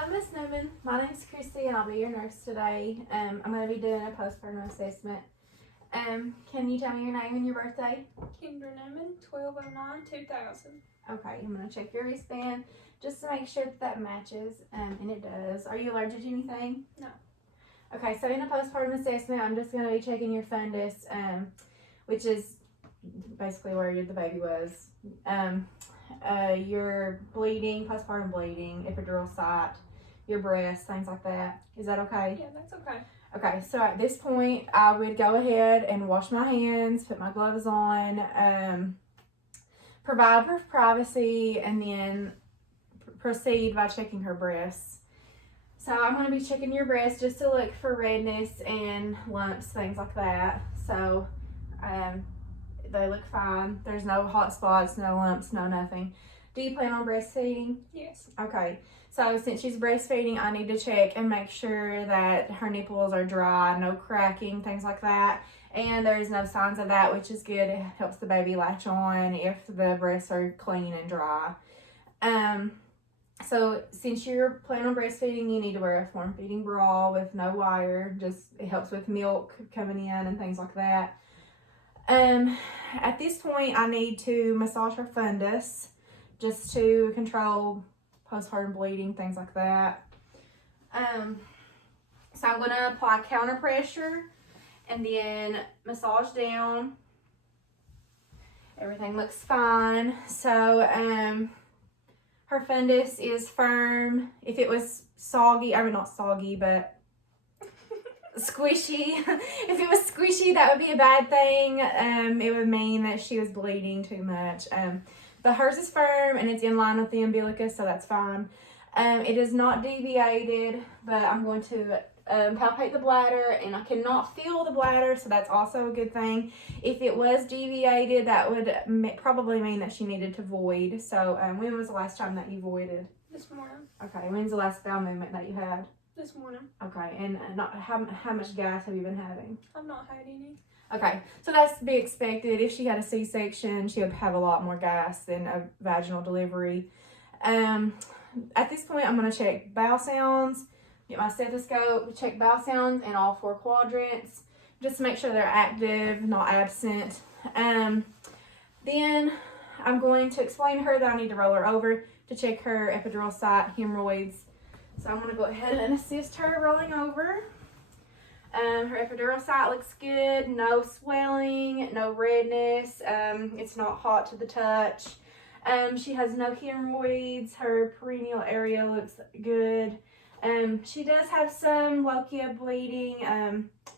Hello, Miss Newman. My name's Christi, and I'll be your nurse today. I'm going to be doing a postpartum assessment. Can you tell me your name and your birthday? Kendra Newman, 12/09/2000. Okay, I'm going to check your wristband just to make sure that matches, and it does. Are you allergic to anything? No. Okay, so in a postpartum assessment, I'm just going to be checking your fundus, which is basically where the baby was. Your bleeding, postpartum bleeding, epidural site, your breast, things like that. Is that okay? Yeah, that's okay. Okay, so at this point, I would go ahead and wash my hands, put my gloves on, provide for privacy, and then proceed by checking her breasts. So I'm going to be checking your breasts just to look for redness and lumps, things like that. So they look fine. There's no hot spots, no lumps, no nothing. Do you plan on breastfeeding? Yes. Okay. So since she's breastfeeding, I need to check and make sure that her nipples are dry, no cracking, things like that. And there's no signs of that, which is good. It helps the baby latch on if the breasts are clean and dry. So since you're planning on breastfeeding, you need to wear a form-feeding bra with no wire. It helps with milk coming in and things like that. At this point, I need to massage her fundus just to control postpartum bleeding, things like that. So I'm going to apply counter pressure and then massage down. Everything looks fine. So her fundus is firm. If it was soggy, I mean not soggy, but squishy. If it was squishy, that would be a bad thing. It would mean that she was bleeding too much. But hers is firm and it's in line with the umbilicus, so that's fine. It is not deviated, but I'm going to palpate the bladder, and I cannot feel the bladder, so that's also a good thing. If it was deviated, that would probably mean that she needed to void. So when was the last time that you voided? This morning. Okay, when's the last bowel movement that you had? This morning. Okay, and how much gas have you been having? I've not had any. Okay, so that's to be expected. If she had a C-section, she would have a lot more gas than a vaginal delivery. At this point, I'm going to check bowel sounds, get my stethoscope, check bowel sounds in all 4 quadrants, just to make sure they're active, not absent. Then I'm going to explain to her that I need to roll her over to check her epidural site hemorrhoids. So I'm going to go ahead and assist her rolling over. Her epidural site looks good, no swelling, no redness, it's not hot to the touch. She has no hemorrhoids, her perineal area looks good. She does have some lochia bleeding,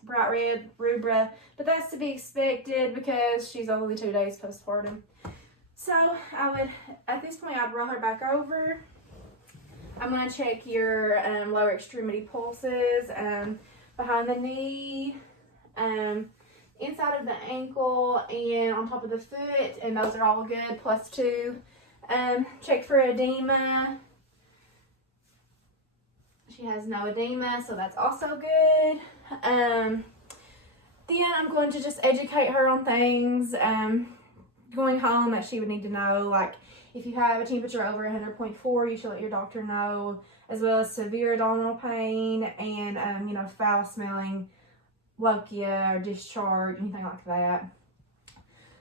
bright red rubra, but that's to be expected because she's only 2 days postpartum. So at this point, I'd roll her back over. I'm going to check your lower extremity pulses, behind the knee, inside of the ankle, and on top of the foot, and those are all good, +2. Check for edema. She has no edema, so that's also good. Then I'm going to just educate her on things going home that she would need to know, like if you have a temperature over 100.4, you should let your doctor know, as well as severe abdominal pain and, foul smelling, lochia or discharge, anything like that.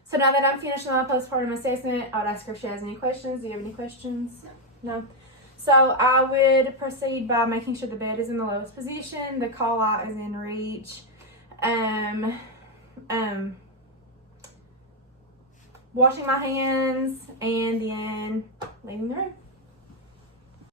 So now that I'm finished with my postpartum assessment, I would ask her if she has any questions. Do you have any questions? No? So I would proceed by making sure the bed is in the lowest position, the call out is in reach, washing my hands, and then leaving the room.